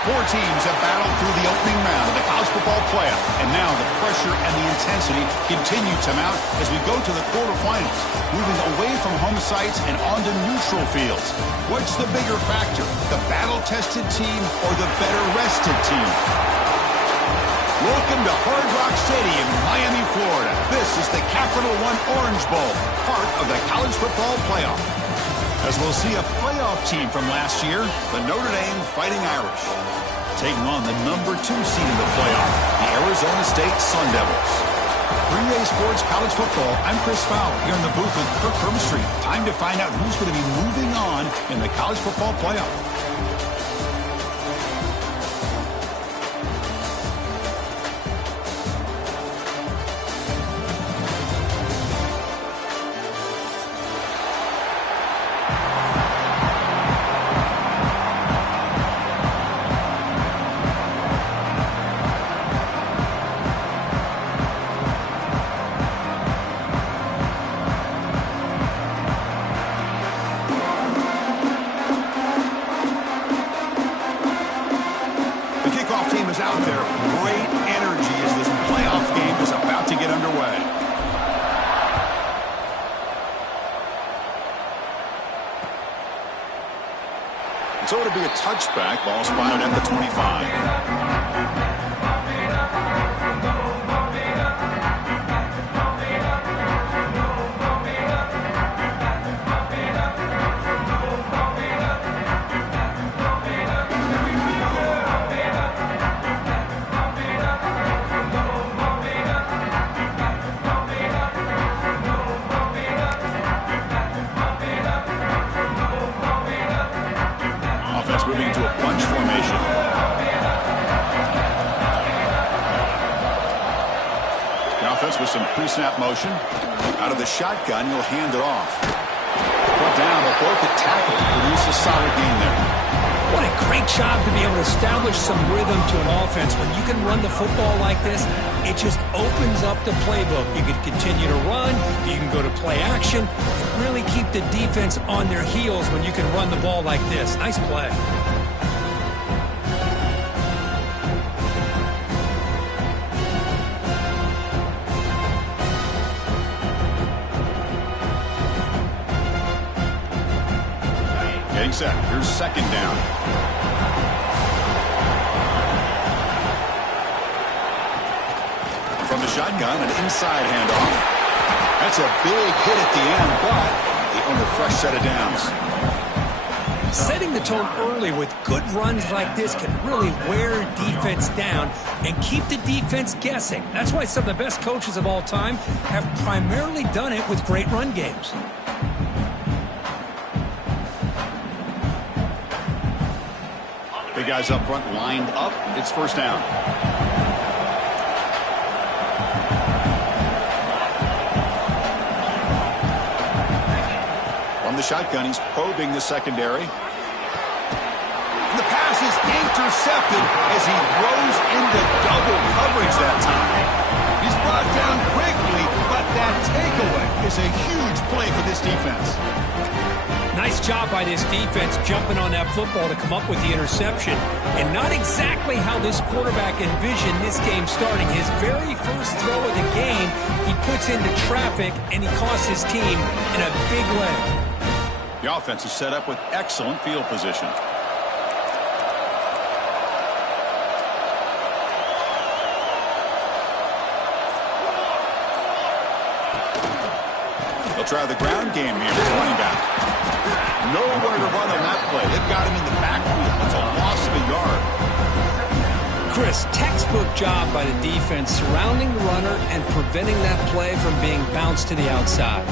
Four teams have battled through the opening round of the college football playoff, and now the pressure and the intensity continue to mount as we go to the quarterfinals, moving away from home sites and onto neutral fields. What's the bigger factor, the battle-tested team or the better-rested team? Welcome to Hard Rock Stadium in Miami, Florida. This is the Capital One Orange Bowl, part of the college football playoff. As we'll see a playoff team from last year, the Notre Dame Fighting Irish, taking on the number 2 seed in the playoff, the Arizona State Sun Devils. 3A Sports College Football, I'm Chris Fowler, here in the booth with Kirk Herbstreit. Time to find out who's going to be moving on in the college football playoff. Out there. Great energy as this playoff game is about to get underway. So it'll be a touchback. Ball spotted at the 25. Moving to a bunch formation. The offense with some pre-snap motion. Out of the shotgun, he'll hand it off. Brought down, but broke the tackle to produce a solid gain there. What a great job to be able to establish some rhythm to an offense. When you can run the football like this, it just opens up the playbook. You can continue to run. You can go to play action. Really keep the defense on their heels when you can run the ball like this. Nice play. Getting set. Here's second down. From the shotgun, an inside handoff. That's a big hit at the end, but they earn a fresh set of downs. Setting the tone early with good runs like this can really wear defense down and keep the defense guessing. That's why some of the best coaches of all time have primarily done it with great run games. Big guys up front lined up. It's first down. From the shotgun, he's probing the secondary. And the pass is intercepted as he throws into double coverage that time. He's brought down quickly, but that takeaway is a huge play for this defense. Nice job by this defense jumping on that football to come up with the interception. And not exactly how this quarterback envisioned this game starting. His very first throw of the game, he puts into traffic, and he costs his team in a big way. The offense is set up with excellent field position. They'll try the ground game here with running back. Nowhere to run on that play. They've got him in the backfield. It's a loss of a yard. Chris, textbook job by the defense surrounding the runner and preventing that play from being bounced to the outside.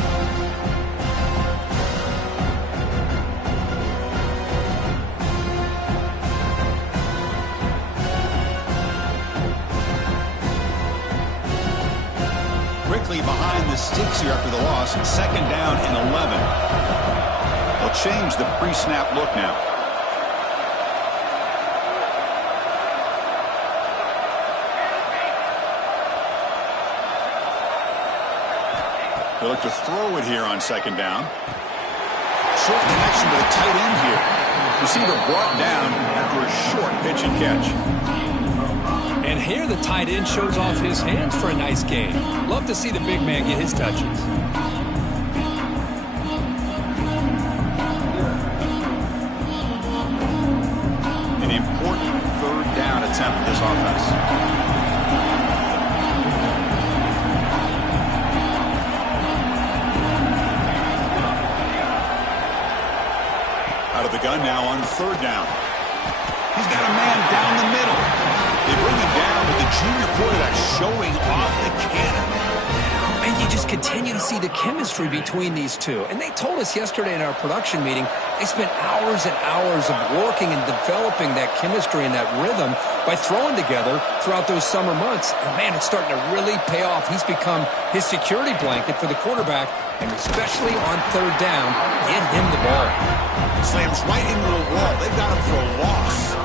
Quickly behind the sticks here after the loss. Second down and 11. They'll change the pre-snap look now. They look to throw it here on second down. Short connection to the tight end here. Receiver brought down after a short pitch and catch. And here the tight end shows off his hands for a nice gain. Love to see the big man get his touches. An important third down attempt for this offense. Out of the gun now on third down. He's got a man down the middle. They bring him down with the junior quarterback showing off the cannon. And you just continue to see the chemistry between these two. And they told us yesterday in our production meeting, they spent hours and hours of working and developing that chemistry and that rhythm by throwing together throughout those summer months. And, man, it's starting to really pay off. He's become his security blanket for the quarterback, and especially on third down, get him the ball. Slams right into the wall. They've got him for a loss.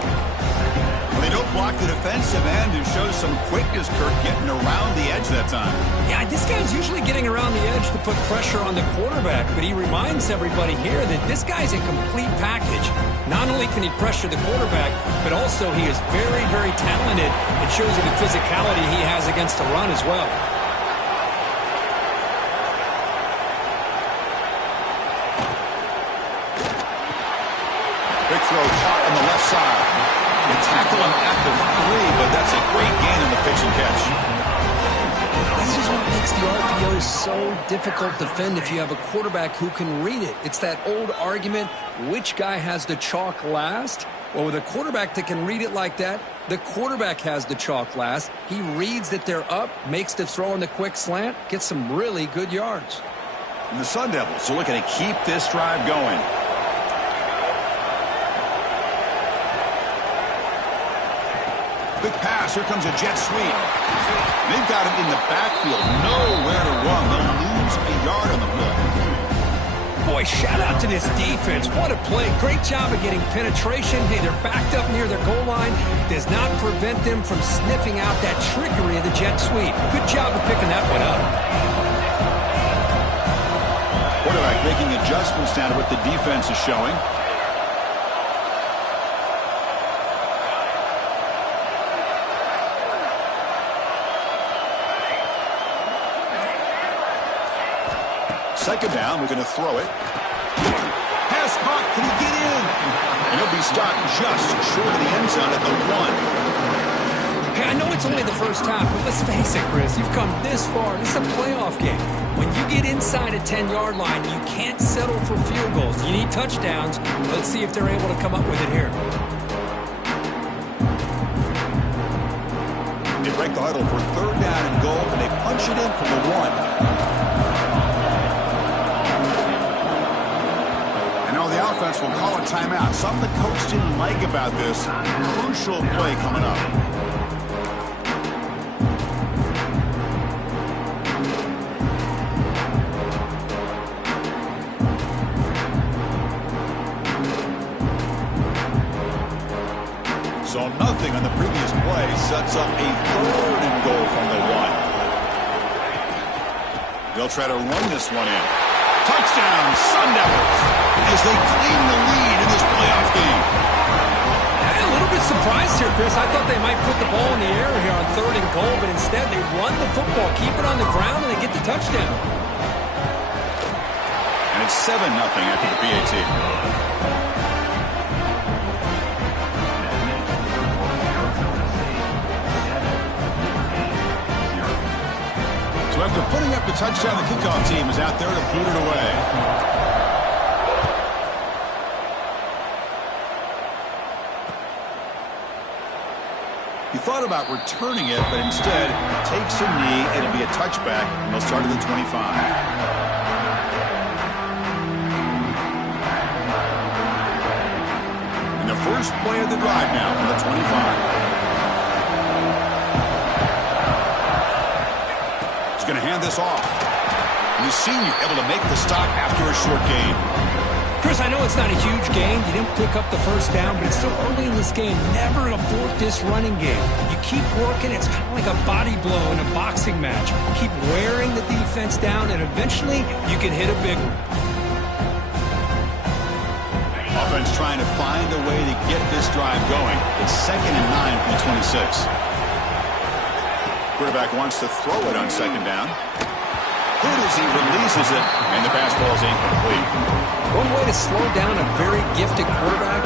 They don't block the defensive end and show some quickness, Kirk, getting around the edge that time. Yeah, this guy's usually getting around the edge to put pressure on the quarterback, but he reminds everybody here that this guy's a complete package. Not only can he pressure the quarterback, but also he is very, very talented. It shows you the physicality he has against the run as well. Big throw caught on the left side. They tackle him at the 3, but that's a great gain on the pitch and catch. This is what makes the RPO so difficult to defend if you have a quarterback who can read it. It's that old argument, which guy has the chalk last? Well, with a quarterback that can read it like that, the quarterback has the chalk last. He reads that they're up, makes the throw in the quick slant, gets some really good yards. And the Sun Devils are looking to keep this drive going. Big pass. Here comes a jet sweep. They've got him in the backfield. Nowhere to run. They'll lose a yard on the play. Boy, shout out to this defense. What a play. Great job of getting penetration. Hey, they're backed up near their goal line. Does not prevent them from sniffing out that trickery of the jet sweep. Good job of picking that one up. Quarterback making adjustments down to what the defense is showing. Second down, we're going to throw it. Pass caught, can he get in? And he'll be stopped just short of the end zone at the 1. Hey, I know it's only the first half, but let's face it, Chris. You've come this far. This is a playoff game. When you get inside a 10-yard line, you can't settle for field goals. You need touchdowns. Let's see if they're able to come up with it here. They break the huddle for third down and goal, and they punch it in from the 1. The offense will call a timeout. Something the coach didn't like about this. Crucial play coming up. So nothing on the previous play sets up a third and goal from the 1. They'll try to run this one in. Touchdown, Sun Devils, as they claim the lead in this playoff game. I'm a little bit surprised here, Chris. I thought they might put the ball in the air here on third and goal, but instead they run the football, keep it on the ground, and they get the touchdown. And it's 7-0 after the PAT. So after putting up the touchdown, the kickoff team is out there to boot it away. He thought about returning it, but instead takes a knee. It'll be a touchback, and they'll start at the 25. And the first play of the drive now from the 25. Going to hand this off. And the senior able to make the stop after a short gain. Chris, I know it's not a huge gain. You didn't pick up the first down, but it's still early in this game. Never abort this running game. You keep working. It's kind of like a body blow in a boxing match. Keep wearing the defense down, and eventually you can hit a big one. Offense trying to find a way to get this drive going. It's 2nd and 9 from the 26. Quarterback wants to throw it on 2nd down. Good as he releases it, and the pass ball is incomplete. One way to slow down a very gifted quarterback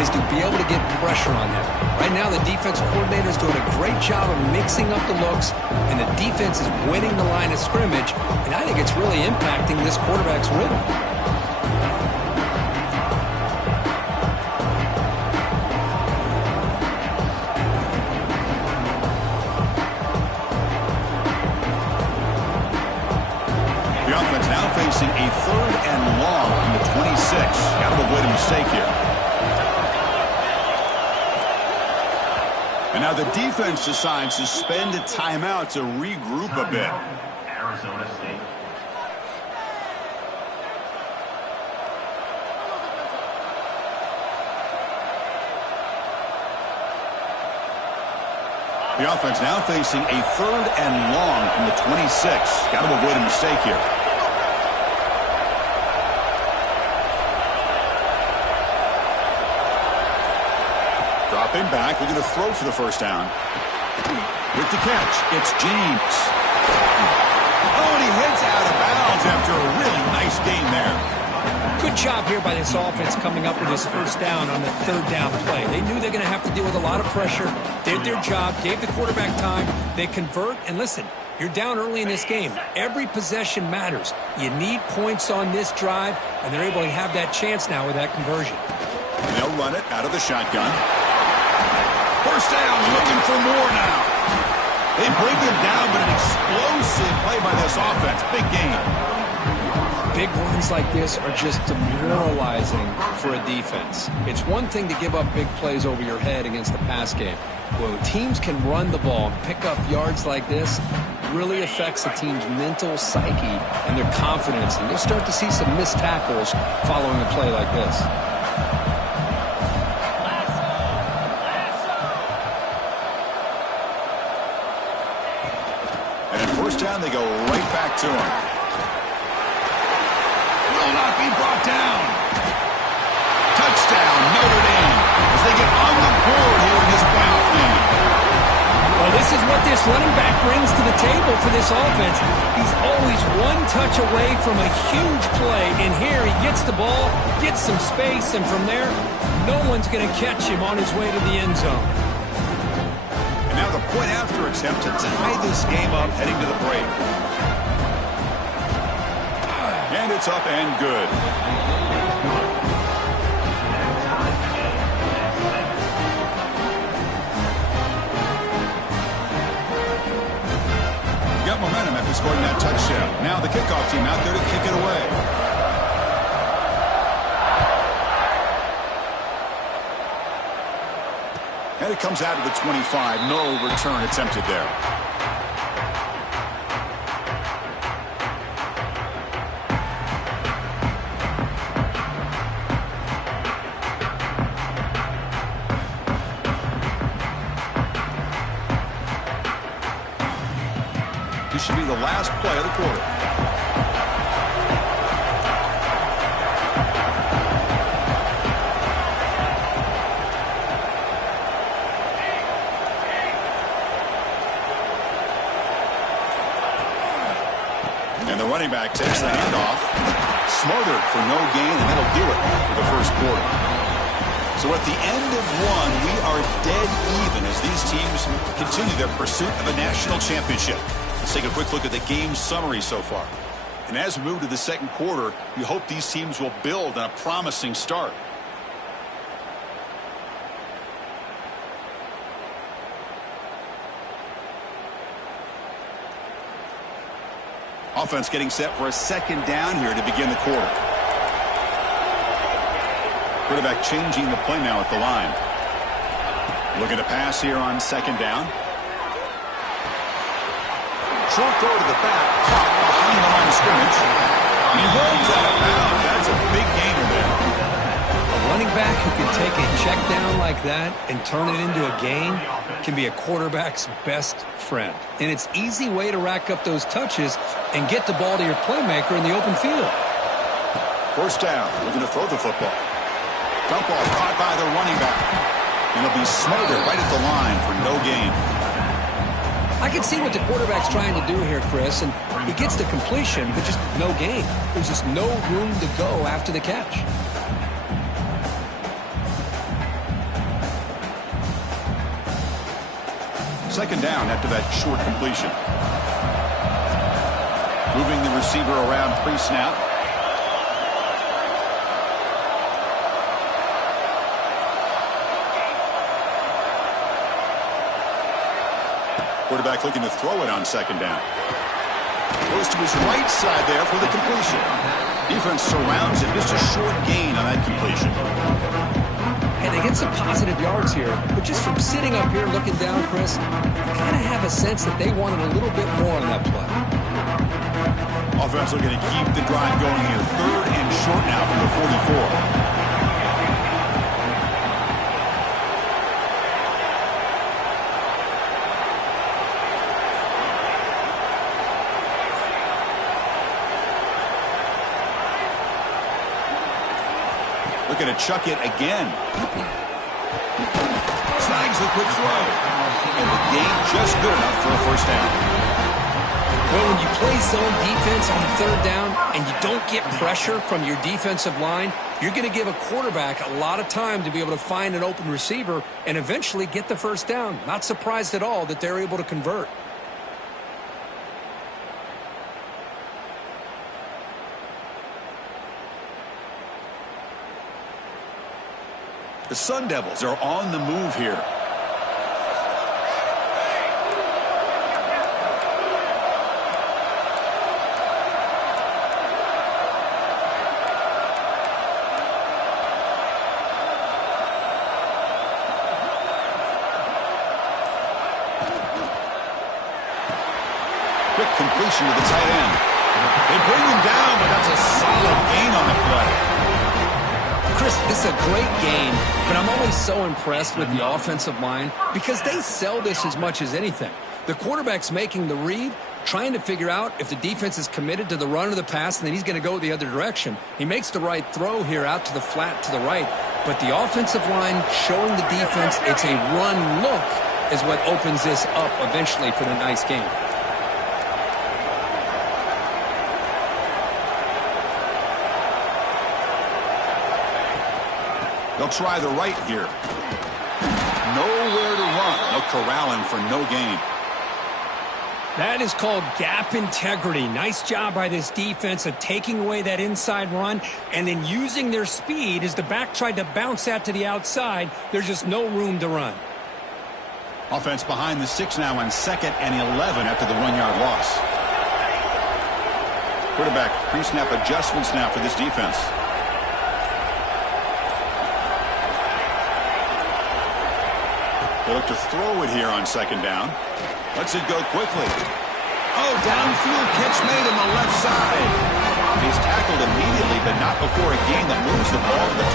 is to be able to get pressure on him. Right now, the defense coordinator is doing a great job of mixing up the looks, and the defense is winning the line of scrimmage, and I think it's really impacting this quarterback's rhythm. The offense now facing a 3rd and long from the 26. Got to avoid a mistake here. And now the defense decides to spend a timeout to regroup a bit. Arizona State. The offense now facing a 3rd and long from the 26. Got to avoid a mistake here. Dropping back, looking to throw for the 1st down. With the catch, it's James. Oh, and he heads out of bounds after a really nice gain there. Good job here by this offense coming up with his 1st down on the 3rd down play. They knew they're going to have to deal with a lot of pressure, did their job, gave the quarterback time. They convert, and listen, you're down early in this game. Every possession matters. You need points on this drive, and they're able to have that chance now with that conversion. And they'll run it out of the shotgun. 1st down, looking for more now. They bring him down, but an explosive play by this offense. Big gain. Big runs like this are just demoralizing for a defense. It's one thing to give up big plays over your head against the pass game. When teams can run the ball and pick up yards like this, it really affects the team's mental psyche and their confidence. And you'll start to see some missed tackles following a play like this. And at 1st down, they go right back to him. Will not be brought down. Touchdown, Notre Dame, as they get on the board here in this playoff game. Well, this is what this running back brings to the table for this offense. He's always one touch away from a huge play, and here he gets the ball, gets some space, and from there, no one's going to catch him on his way to the end zone. And now the point after attempt to tie this game up heading to the break. And it's up and good. Got momentum after scoring that touchdown. Now the kickoff team out there to kick it away. And it comes out of the 25. No return attempted there. This should be the last play of the quarter. And the running back takes the handoff. Smothered for no gain, and that'll do it for the 1st quarter. So at the end of one, we are dead even as these teams continue their pursuit of a national championship. Let's take a quick look at the game summary so far. And as we move to the 2nd quarter, you hope these teams will build on a promising start. Offense getting set for a 2nd down here to begin the quarter. Quarterback changing the play now at the line. Looking to pass here on 2nd down. Short throw to the back, caught behind the line of scrimmage. He rolls out of bounds. That's a big gainer there. A running back who can take a check down like that and turn it into a gain can be a quarterback's best friend. And it's an easy way to rack up those touches and get the ball to your playmaker in the open field. 1st down, looking to throw the football. Dump ball caught by the running back. And it'll be smothered right at the line for no gain. I can see what the quarterback's trying to do here, Chris, and he gets the completion, but just no gain. There's just no room to go after the catch. Second down after that short completion. Moving the receiver around pre-snap. Quarterback looking to throw it on second down. Goes to his right side there for the completion. Defense surrounds him. Just a short gain on that completion. And they get some positive yards here, but just from sitting up here looking down, Chris, you kind of have a sense that they wanted a little bit more on that play. Offense looking to keep the drive going here. Third and short now from the 44. Looking to chuck it again. Snags the quick throw. And the gain just good enough for a first down. Well, when you play zone defense on third down and you don't get pressure from your defensive line, you're going to give a quarterback a lot of time to be able to find an open receiver and eventually get the first down. Not surprised at all that they're able to convert. The Sun Devils are on the move here. Quick completion to the tight end. They bring him down, but that's a solid gain on the play. Chris, this is a great game, but I'm always so impressed with the offensive line because they sell this as much as anything. The quarterback's making the read, trying to figure out if the defense is committed to the run or the pass, and then he's going to go the other direction. He makes the right throw here out to the flat to the right, but the offensive line showing the defense it's a run look is what opens this up eventually for the nice game. They'll try the right here. Nowhere to run. They'll corral him for no gain. That is called gap integrity. Nice job by this defense of taking away that inside run and then using their speed as the back tried to bounce that to the outside. There's just no room to run. Offense behind the 6 now on 2nd and 11 after the 1-yard loss. Quarterback pre-snap adjustments now for this defense. They look to throw it here on 2nd down. Lets it go quickly. Oh, downfield catch made on the left side. He's tackled immediately, but not before a gain that moves the ball to the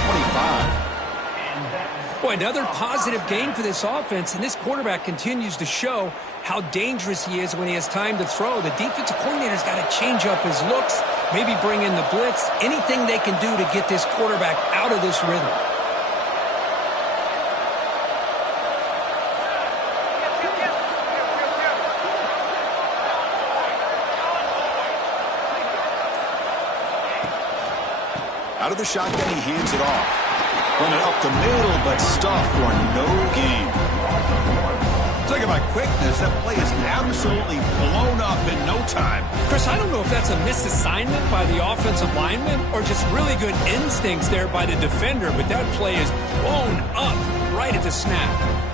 25. Boy, another positive gain for this offense, and this quarterback continues to show how dangerous he is when he has time to throw. The defensive coordinator's got to change up his looks, maybe bring in the blitz, anything they can do to get this quarterback out of this rhythm. Out of the shotgun, he hands it off. Running up the middle, but stuffed for no gain. Talk about quickness. That play is absolutely blown up in no time. Chris, I don't know if that's a misassignment by the offensive lineman or just really good instincts there by the defender, but that play is blown up right at the snap.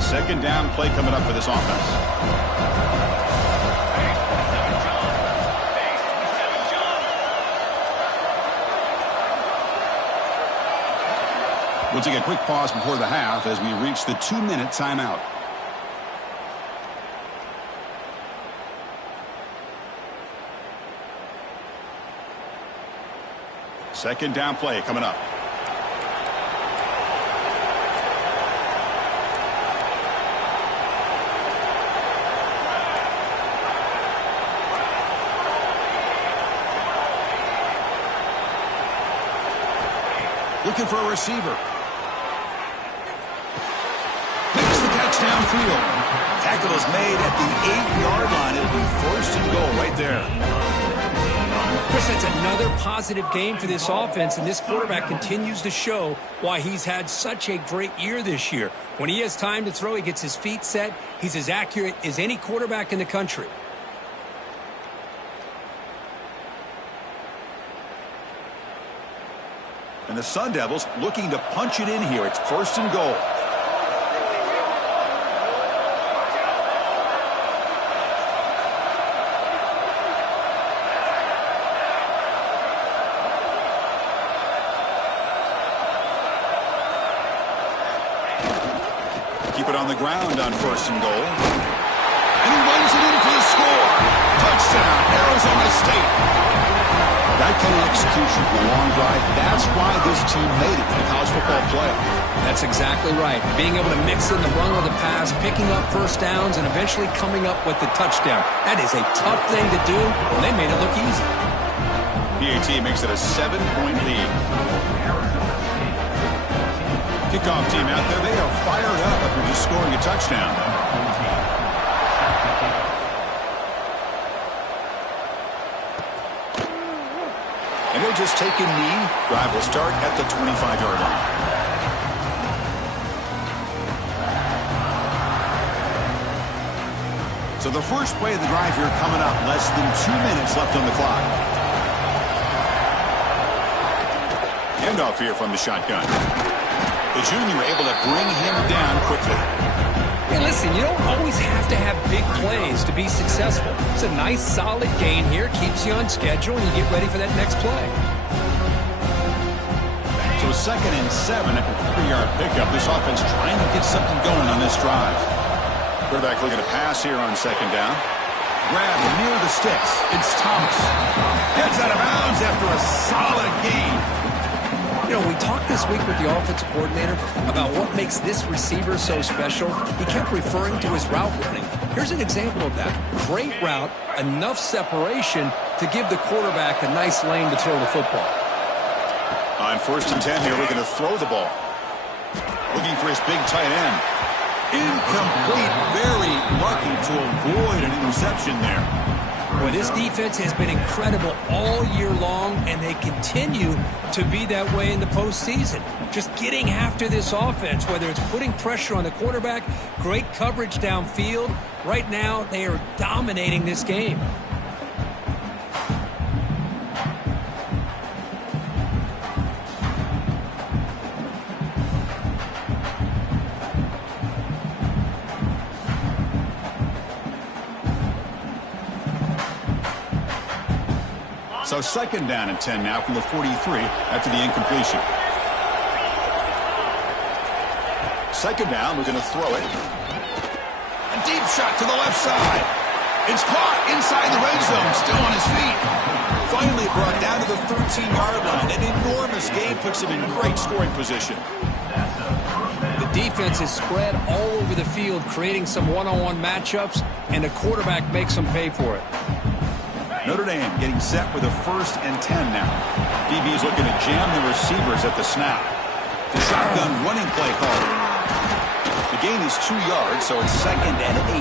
Second down play coming up for this offense. We'll take a quick pause before the half as we reach the 2-minute timeout. Second down play coming up. Looking for a receiver. Makes the catch downfield. Tackle is made at the 8-yard line. It'll be first and goal right there. Chris, that's another positive game for this offense, and this quarterback continues to show why he's had such a great year this year. When he has time to throw, he gets his feet set. He's as accurate as any quarterback in the country. And the Sun Devils looking to punch it in here. It's first and goal. Keep it on the ground on first and goal. And he runs it in for the score. Touchdown, Arizona State. That kind of execution for a long drive, that's why this team made it in the college football playoff. That's exactly right. Being able to mix in the run of the pass, picking up first downs, and eventually coming up with the touchdown. That is a tough thing to do, and they made it look easy. PAT makes it a 7-point lead. Kickoff team out there, they are fired up after just scoring a touchdown. And they'll just take a knee. Drive will start at the 25-yard line. So the first play of the drive here coming up. Less than 2 minutes left on the clock. Handoff here from the shotgun. The junior able to bring him down quickly. Hey, listen, you don't always have to have big plays to be successful. It's a nice, solid gain here. Keeps you on schedule, and you get ready for that next play. So 2nd and 7 at the 3-yard pickup. This offense trying to get something going on this drive. Quarterback looking to pass here on 2nd down. Grab near the sticks. It's Thomas. Gets out of bounds after a solid gain. You know, we talked this week with the offensive coordinator about what makes this receiver so special. He kept referring to his route running. Here's an example of that. Great route, enough separation to give the quarterback a nice lane to throw the football. On 1st and 10 here, looking to throw the ball. Looking for his big tight end. Incomplete. Very lucky to avoid an interception there. Well, this defense has been incredible all year long, and they continue to be that way in the postseason. Just getting after this offense, whether it's putting pressure on the quarterback, great coverage downfield. Right now, they are dominating this game. So 2nd down and 10 now from the 43 after the incompletion. 2nd down, we're going to throw it. A deep shot to the left side. It's caught inside the red zone, still on his feet. Finally brought down to the 13-yard line. An enormous gain puts him in great scoring position. The defense is spread all over the field, creating some one-on-one matchups, and the quarterback makes them pay for it. Notre Dame getting set with a 1st and 10 now. DB is looking to jam the receivers at the snap. The shotgun running play call. The gain is 2 yards, so it's 2nd and 8.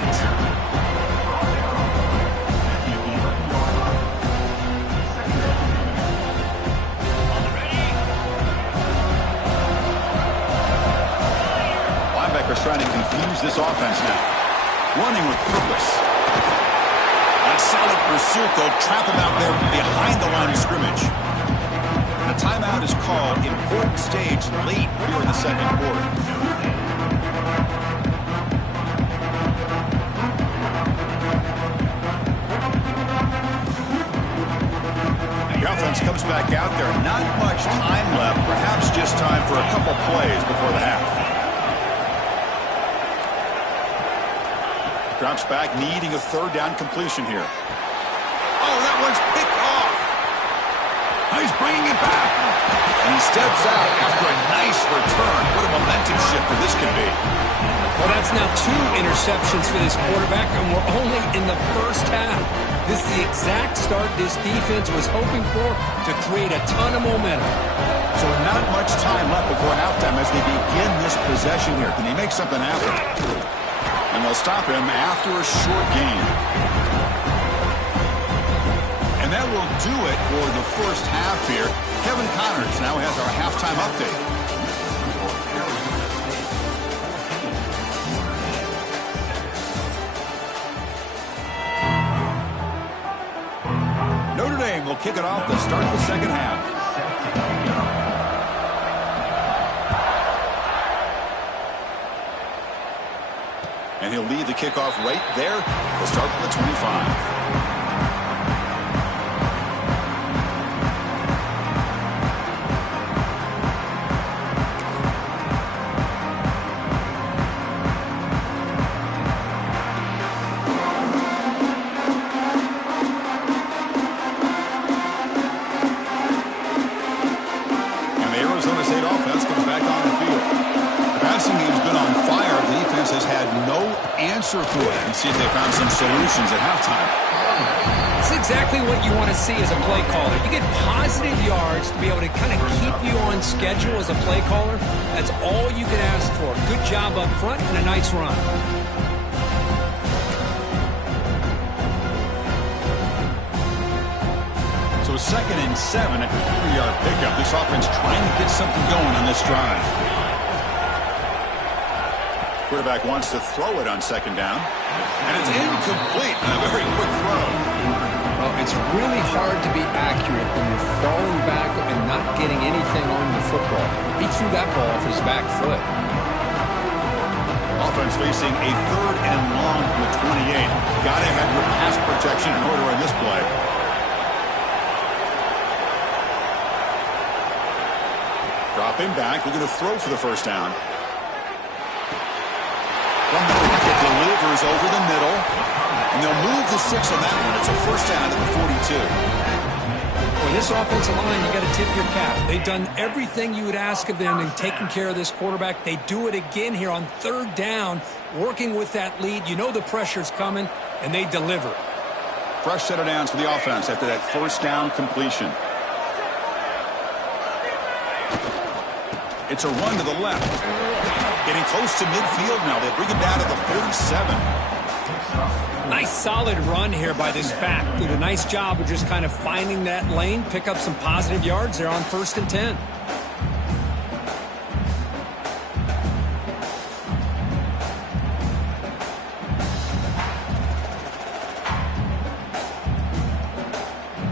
Linebackers trying to confuse this offense now. Running with purpose. Solid pursuit, they'll trap him out there behind the line of scrimmage. And a timeout is called. Important stage late here in the 2nd quarter. The offense comes back out there. Not much time left. Perhaps just time for a couple plays before the half. Drops back, needing a 3rd down completion here. Oh, that one's picked off. He's bringing it back. And he steps out after a nice return. What a momentum shifter this could be. Well, that's now 2 interceptions for this quarterback, and we're only in the first half. This is the exact start this defense was hoping for to create a ton of momentum. So not much time left before halftime as they begin this possession here. Can they make something happen? And they'll stop him after a short gain. And that will do it for the first half here. Kevin Connors now has our halftime update. Notre Dame will kick it off to start the second half. And he'll lead the kickoff right there. We'll start from the 25. For it and see if they found some solutions at halftime. It's exactly what you want to see as a play caller. You get positive yards to be able to kind of keep you on schedule as a play caller. That's all you can ask for. Good job up front and a nice run. So 2nd and 7 at the 3-yard pickup. This offense trying to get something going on this drive. Quarterback wants to throw it on 2nd down. And it's incomplete on a very quick throw. Well, it's really hard to be accurate when you're falling back and not getting anything on the football. He threw that ball off his back foot. Offense facing a 3rd and long from the 28. Got to have your pass protection in order in this play. Dropping back. We're going to throw for the first down. From the pocket, delivers over the middle. And they'll move the 6 on that one. It's a first down at the 42. Well, this offensive line, you got to tip your cap. They've done everything you would ask of them in taking care of this quarterback. They do it again here on 3rd down, working with that lead. You know the pressure's coming, and they deliver. Fresh set of downs for the offense after that first down completion. It's a run to the left. Getting close to midfield now. They bring it down to the 47. Nice solid run here by this back. Did a nice job of just kind of finding that lane, pick up some positive yards there on 1st and 10.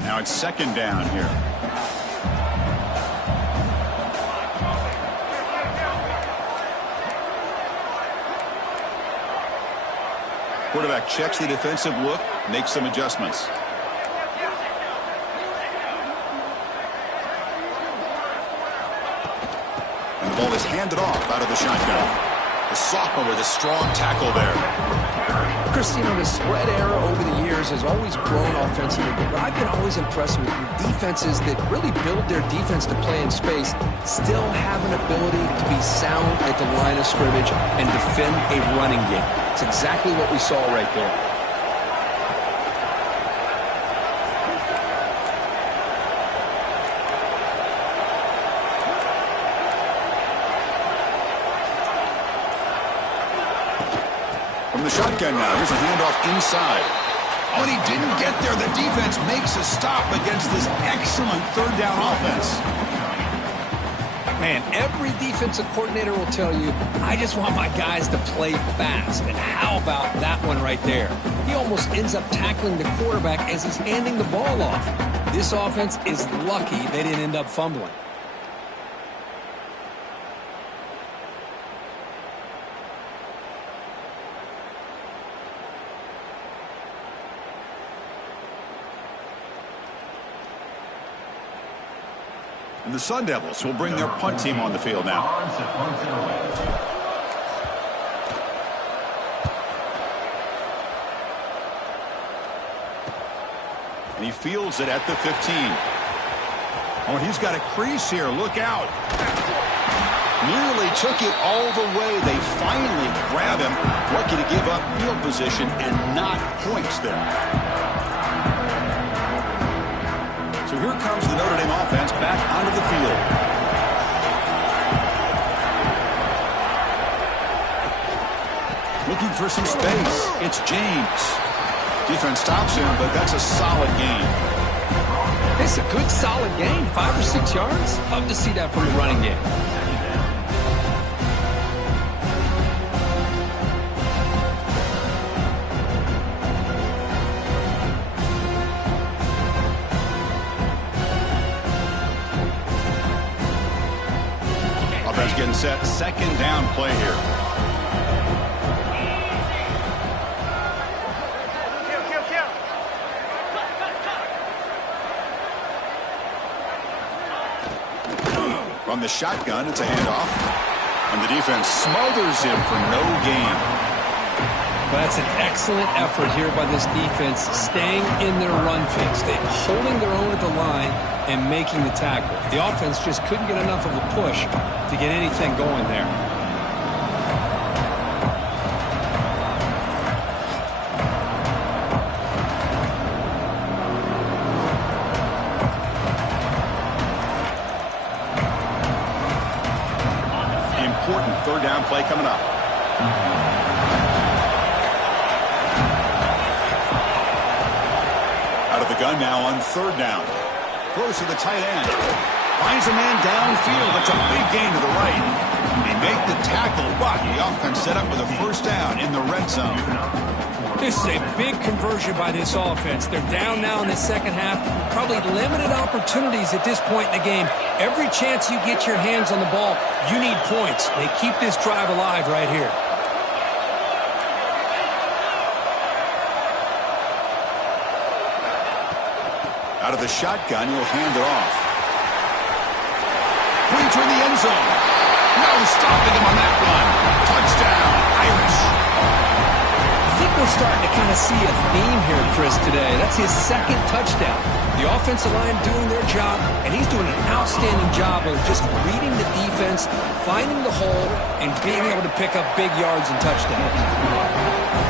Now it's 2nd down here. Quarterback checks the defensive look, makes some adjustments. And the ball is handed off out of the shotgun. The sophomore with a strong tackle there. Chris, you know, the spread era over the years has always grown offensively, but I've been always impressed with defenses that really build their defense to play in space, still have an ability to be sound at the line of scrimmage and defend a running game. It's exactly what we saw right there. From the shotgun now, here's a handoff inside. Oh, and he didn't get there. The defense makes a stop against this excellent 3rd down offense. Man, every defensive coordinator will tell you, I just want my guys to play fast. And how about that one right there? He almost ends up tackling the quarterback as he's handing the ball off. This offense is lucky they didn't end up fumbling. And the Sun Devils will bring their punt team on the field now. And he fields it at the 15. Oh, and he's got a crease here. Look out. Nearly took it all the way. They finally grab him. Lucky to give up field position and not points there. Here comes the Notre Dame offense back onto the field. Looking for some space. It's James. Defense stops him, but that's a solid gain. It's a good, solid gain. 5 or 6 yards. Love to see that from the running game. Offense getting set. Second down play here. From the shotgun, it's a handoff. And the defense smothers him for no gain. That's an excellent effort here by this defense, staying in their run fix. They're holding their own at the line and making the tackle. The offense just couldn't get enough of a push to get anything going there. Important third down play coming up. Out of the gun now on third down. Throws to the tight end. Finds a man downfield. That's a big gain to the right. They make the tackle, but the offense set up with a first down in the red zone. This is a big conversion by this offense. They're down now in the second half. Probably limited opportunities at this point in the game. Every chance you get your hands on the ball, you need points. They keep this drive alive right here. Out of the shotgun, he'll hand it off. Pointer in the end zone. No stopping him on that run. Touchdown, Irish. I think we're starting to kind of see a theme here, Chris, today. That's his second touchdown. The offensive line doing their job, and he's doing an outstanding job of just reading the defense, finding the hole, and being able to pick up big yards and touchdowns.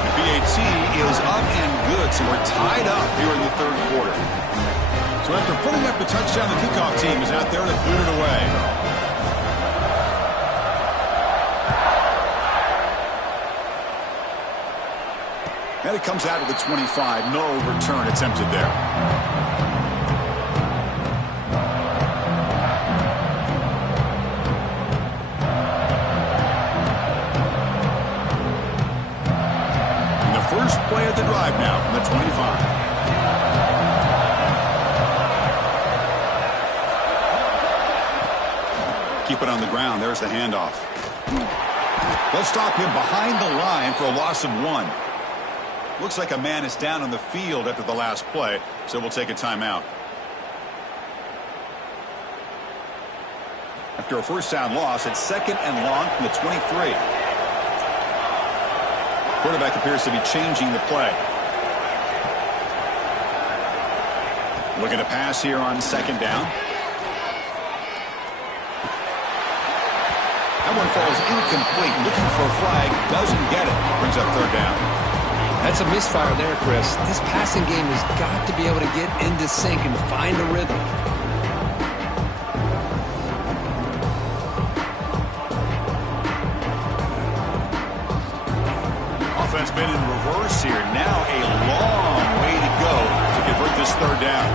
The BAT is up and good, so we're tied up here in the third quarter. So after putting up the touchdown, the kickoff team is out there to boot it away. And it comes out of the 25. No return attempted there. And the first play of the drive now from the 25. Keep it on the ground. There's the handoff. They'll stop him behind the line for a loss of 1. Looks like a man is down on the field after the last play, so we'll take a timeout. After a first down loss, it's second and long from the 23. Quarterback appears to be changing the play. Looking to pass here on second down. That one falls incomplete. Looking for a flag. Doesn't get it. Brings up third down. That's a misfire there, Chris. This passing game has got to be able to get into sync and find a rhythm. Offense been in reverse here. Now a long way to go to convert this third down.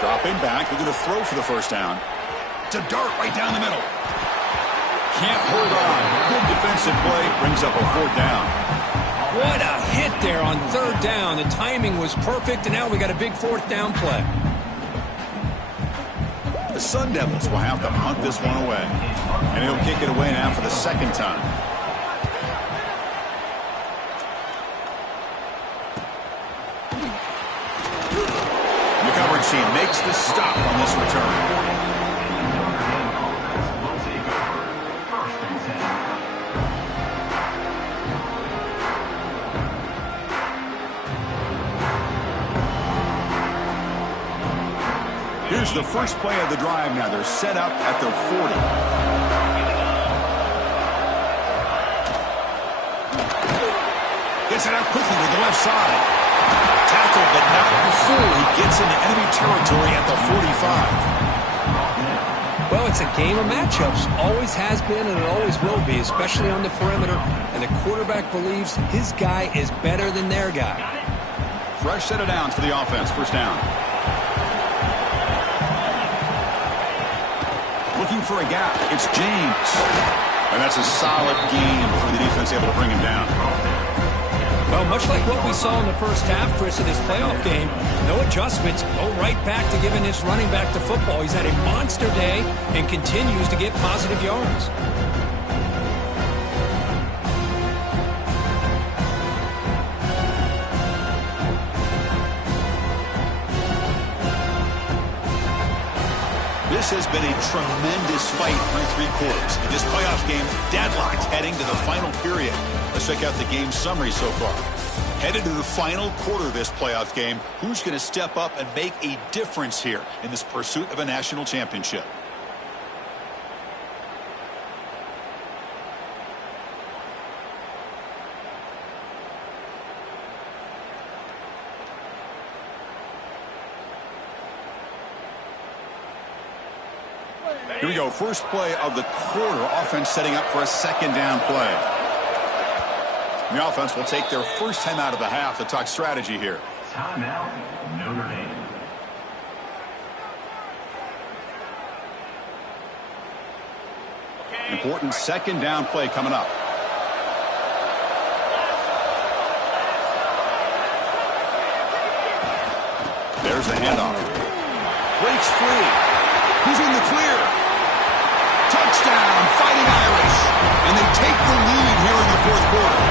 Dropping back, looking to throw for the first down. It's a dart right down the middle. Can't hold on. Good defensive play. Brings up a fourth down. What a hit there on third down. The timing was perfect, and now we got a big fourth down play. The Sun Devils will have to punt this one away. And he'll kick it away now for the second time. The coverage team makes the stop on this return. Here's the first play of the drive now. They're set up at the 40. Gets it out quickly to the left side. Tackled, but not before he gets into enemy territory at the 45. Well, it's a game of matchups. Always has been and it always will be, especially on the perimeter. And the quarterback believes his guy is better than their guy. Fresh set of downs for the offense. First down. Looking for a gap. It's James. And that's a solid game for the defense, able to bring him down. Well, much like what we saw in the first half, Chris, of this playoff game, no adjustments, go right back to giving this running back the football. He's had a monster day and continues to get positive yards. This has been a tremendous fight through 3 quarters. In this playoff game, deadlocked heading to the final period. Let's check out the game summary so far. Headed to the final quarter of this playoff game, who's going to step up and make a difference here in this pursuit of a national championship? Here we go. First play of the quarter. Offense setting up for a second down play. The offense will take their first time out of the half to talk strategy here. Timeout, Notre Dame. Important second down play coming up. There's the handoff. Breaks free. He's in the clear. Touchdown, Fighting Irish. And they take the lead here in the fourth quarter.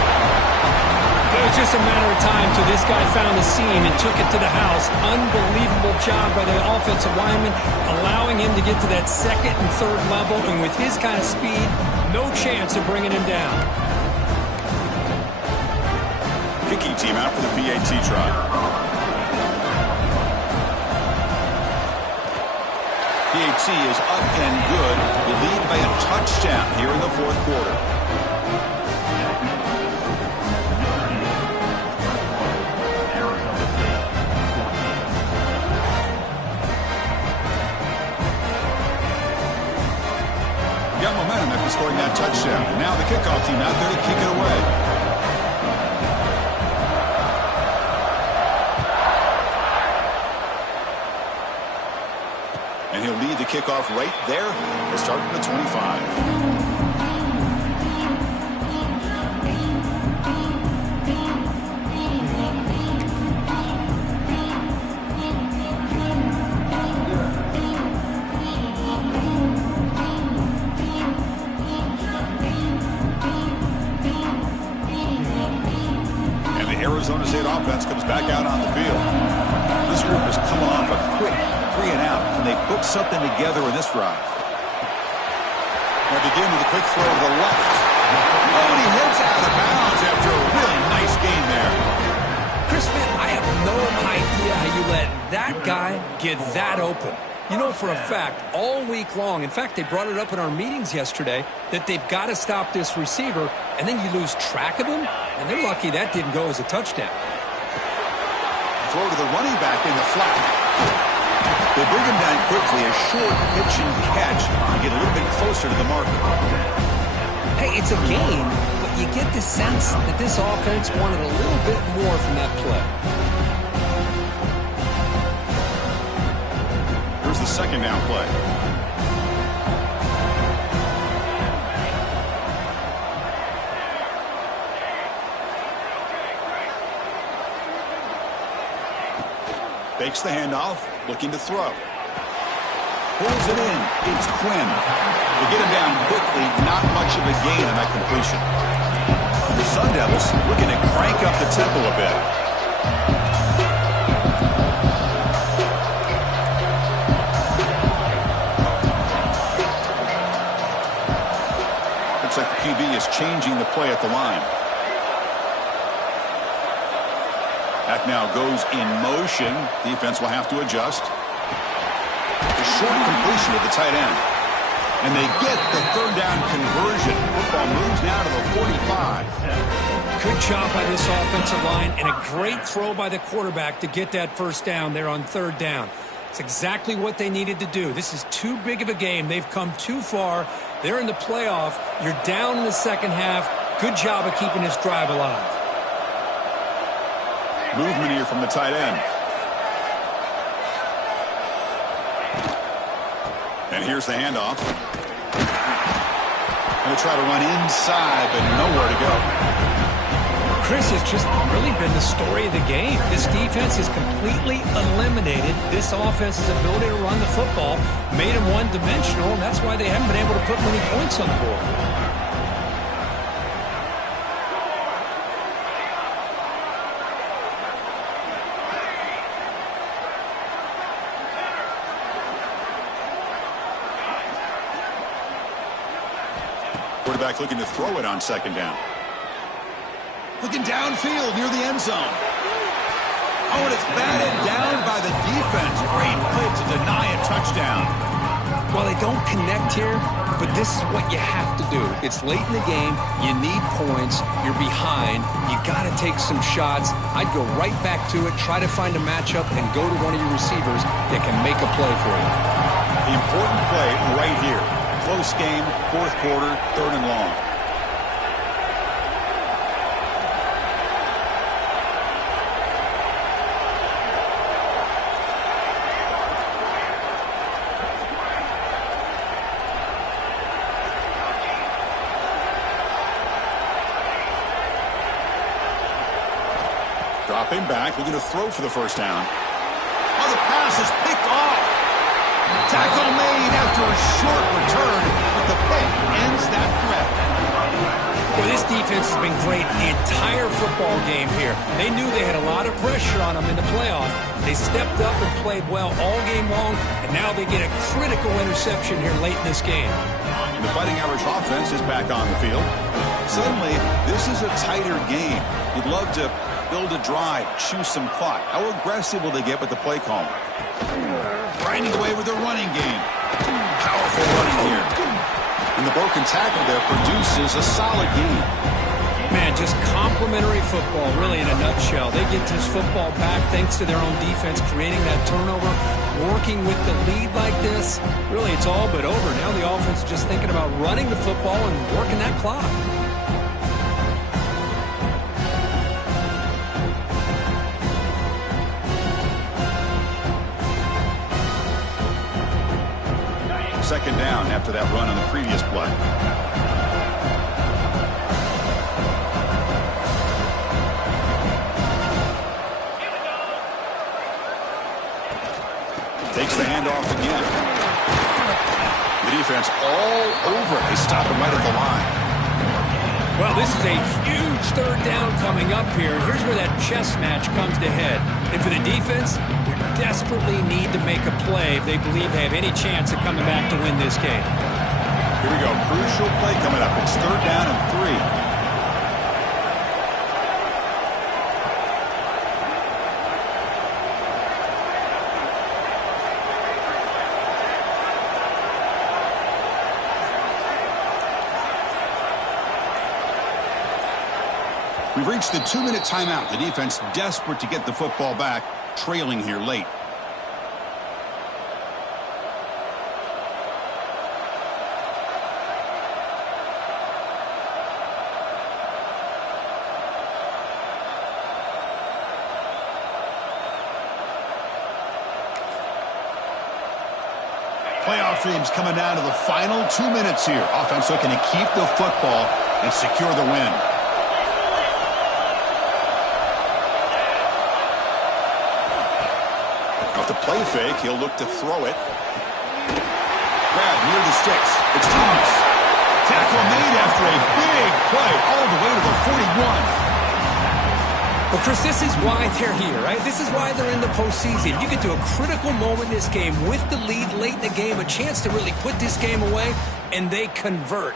It was just a matter of time till this guy found the seam and took it to the house. Unbelievable job by the offensive lineman, allowing him to get to that second and third level. And with his kind of speed, no chance of bringing him down. Kicking team out for the PAT try. PAT is up and good. The lead by a touchdown here in the fourth quarter. Got momentum after scoring that touchdown. Now the kickoff team out there to kick it away. And he'll lead the kickoff right there. He'll start from the 25. Arizona State offense comes back out on the field. This group is coming off a quick 3 and out. Can they put something together in this drive? They begin with a quick throw to the left. Oh, and he heads out of bounds after a really nice gain there. Chris, man, I have no idea how you let that guy get that open. You know for a fact, all week long, in fact, they brought it up in our meetings yesterday, that they've got to stop this receiver, and then you lose track of him, and they're lucky that didn't go as a touchdown. Throw to the running back in the flat. They bring him down quickly, a short pitch and catch to get a little bit closer to the marker. Hey, it's a game, but you get the sense that this offense wanted a little bit more from that play. Here's the second down play. Fakes the handoff, looking to throw. Pulls it in. It's Quinn. They get him down quickly, not much of a gain on that completion. The Sun Devils looking to crank up the tempo a bit. Looks like the QB is changing the play at the line. Back now goes in motion. Defense will have to adjust. short completion to the tight end. And they get the third down conversion. Football moves now to the 45. Good job by this offensive line and a great throw by the quarterback to get that first down there on third down. It's exactly what they needed to do. This is too big of a game. They've come too far. They're in the playoff. You're down in the second half. Good job of keeping this drive alive. Movement here from the tight end. And here's the handoff. Going to try to run inside, but nowhere to go. Chris, has just really been the story of the game. This defense has completely eliminated this offense's ability to run the football, made them one-dimensional, and that's why they haven't been able to put many points on the board. Quarterback looking to throw it on second down. Looking downfield near the end zone. Oh, and it's batted down by the defense. Great play to deny a touchdown. Well, they don't connect here, but this is what you have to do. It's late in the game. You need points. You're behind. You got to take some shots. I'd go right back to it, try to find a matchup, and go to one of your receivers that can make a play for you. The important play right here. Close game, fourth quarter, third and long. Dropping back, looking to throw for the first down. Oh, the pass is picked off. Tackle made after a short return, but the pick ends that threat. Well, this defense has been great the entire football game here. They knew they had a lot of pressure on them in the playoff. They stepped up and played well all game long, and now they get a critical interception here late in this game. The Fighting Irish offense is back on the field. Suddenly, this is a tighter game. You'd love to build a drive, choose some clock. How aggressive will they get with the play call? Grinding away with their running game. Powerful running here. And the broken tackle there produces a solid game. Man, just complimentary football, really, in a nutshell. They get this football back thanks to their own defense, creating that turnover, working with the lead like this. Really, it's all but over. Now the offense is just thinking about running the football and working that clock. Second down after that run on the previous play. Takes the handoff again. The defense all over. They stop him right at the line. Well, this is a huge third down coming up here. Here's where that chess match comes to head. And for the defense, they desperately need to make a play if they believe they have any chance of coming back to win this game. Here we go. Crucial play coming up. It's third down and 3. We've reached the 2-minute timeout. The defense desperate to get the football back, trailing here late. Playoff dreams coming down to the final 2 minutes here. Offense looking to keep the football and secure the win. The play fake, he'll look to throw it. Grab near the sticks. It's Thomas. Tackle made after a big play all the way to the 41. Well, Chris, this is why they're here, right? This is why they're in the postseason. You get to a critical moment in this game with the lead late in the game, a chance to really put this game away, and they convert.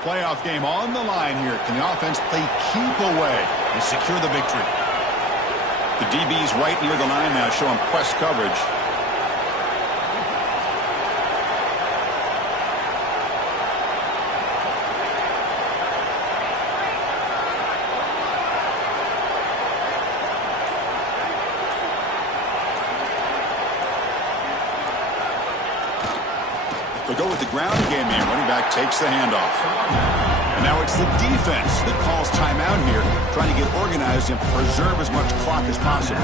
Playoff game on the line here. Can the offense play keep away and secure the victory? The DB's right near the line now, showing press coverage. They'll go with the ground game here. Running back takes the handoff. And now it's the defense that calls timeout here, trying to get organized and preserve as much clock as possible.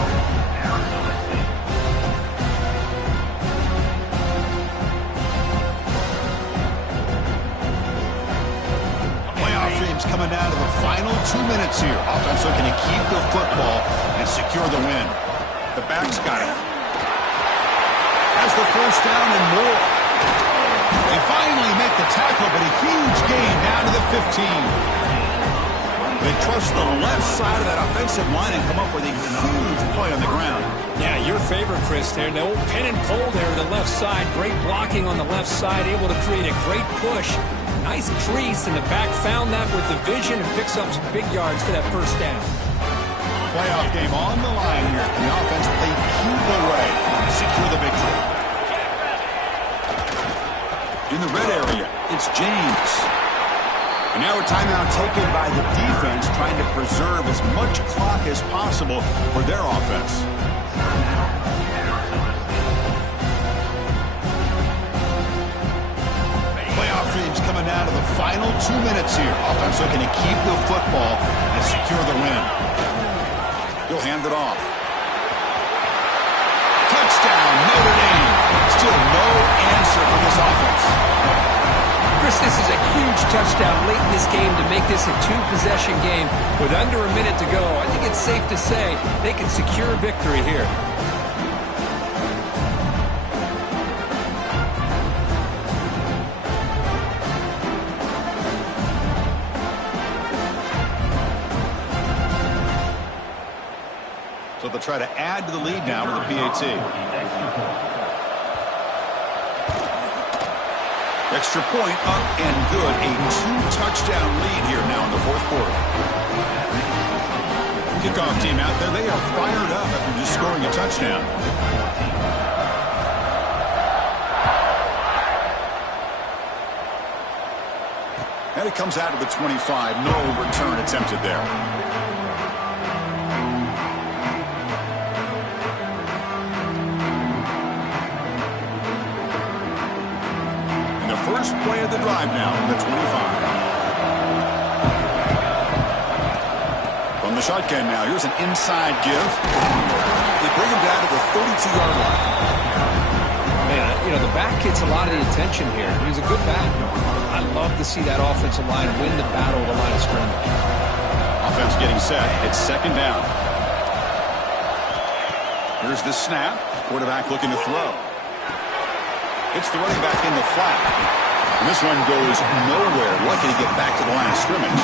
Playoff dreams coming down to the final 2 minutes here. Offense looking to keep the football and secure the win. The back's got it. Has the first down and more. They finally make the tackle, but a huge gain down to the 15. They trust the left side of that offensive line and come up with a huge play on the ground. Yeah, your favorite, Chris, there. The old pin and pull there to the left side. Great blocking on the left side, able to create a great push. Nice crease, and the back found that with the vision and picks up some big yards for that first down. Playoff game on the line here. The offense played keep away to secure the victory. In the red area, it's James. And now a timeout taken by the defense, trying to preserve as much clock as possible for their offense. Playoff dreams coming down to the final 2 minutes here. Offense looking to keep the football and secure the win. He'll hand it off. Touchdown, Notre Dame. Still no answer for this offense. Chris, this is a huge touchdown late in this game to make this a two-possession game with under a minute to go. I think it's safe to say they can secure victory here. So they'll try to add to the lead now with the PAT. Extra point up and good. A two-touchdown lead here now in the fourth quarter. Kickoff team out there. They are fired up after just scoring a touchdown. And it comes out to the 25. No return attempted there. First play of the drive now from the 25. From the shotgun now, here's an inside give. They bring him down to the 32-yard line. Man, you know, the back gets a lot of the attention here. He's a good back. I love to see that offensive line win the battle of the line of scrimmage. Offense getting set. It's second down. Here's the snap. Quarterback looking to throw. It's the running back in the flat. And this one goes nowhere. Lucky to get back to the line of scrimmage.